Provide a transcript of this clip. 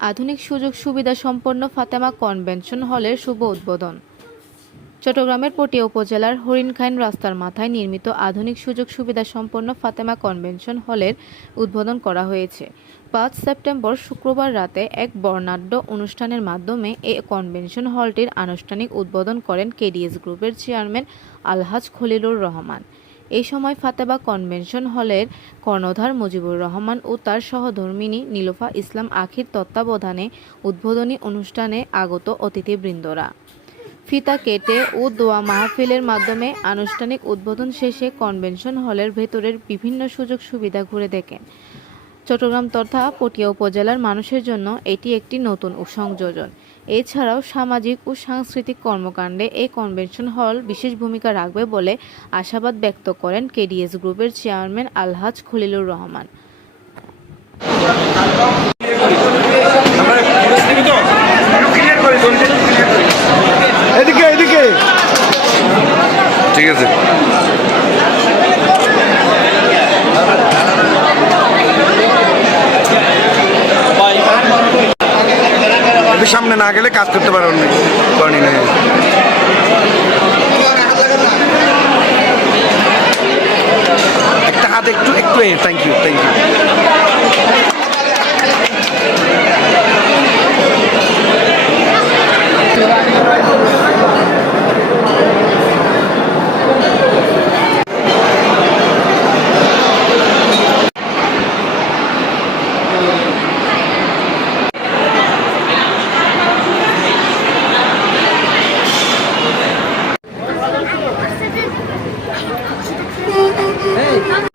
আধুনিক সুযোগ সুবিধা সম্পন্ন ফাতেমা কনভেনশন হলের শুভ উদ্বোধন। চট্টগ্রামের পটিয়া উপজেলার হরিণখাইন রাস্তার মাথায় নির্মিত আধুনিক সুযোগ সুবিধা সম্পন্ন ফাতেমা কনভেনশন হলের উদ্বোধন করা হয়েছে। পাঁচ সেপ্টেম্বর শুক্রবার রাতে এক বর্ণাঢ্য অনুষ্ঠানের মাধ্যমে এই কনভেনশন হলটির আনুষ্ঠানিক উদ্বোধন করেন কেডিএস গ্রুপের চেয়ারম্যান আলহাজ খলিলুর রহমান। এই সময় ফাতেবা কনভেনশন হলের কর্ণধার মুজিবুর রহমান ও তার সহধর্মিনী নীলোফা ইসলাম আখির তত্ত্বাবধানে উদ্বোধনী অনুষ্ঠানে আগত অতিথিবৃন্দরা। ফিতা কেটে ও দোয়া মাহফিলের মাধ্যমে আনুষ্ঠানিক উদ্বোধন শেষে কনভেনশন হলের ভেতরের বিভিন্ন সুযোগ সুবিধা ঘুরে দেখেন। চট্টগ্রাম তথা পটিয়া উপজেলার মানুষের জন্য এটি একটি নতুন সংযোজন। এছাড়াও সামাজিক ও সাংস্কৃতিক কর্মকাণ্ডে এই কনভেনশন হল বিশেষ ভূমিকা রাখবে বলে আশাবাদ ব্যক্ত করেন কেডিএস গ্রুপের চেয়ারম্যান আলহাজ খলিলুর রহমান। এদিকে এদিকে। ঠিক আছে। সামনে না গেলে কাজ করতে পারবেন না পারি না একটা হাত একটু একটু thank you thank you Thank you. Hey!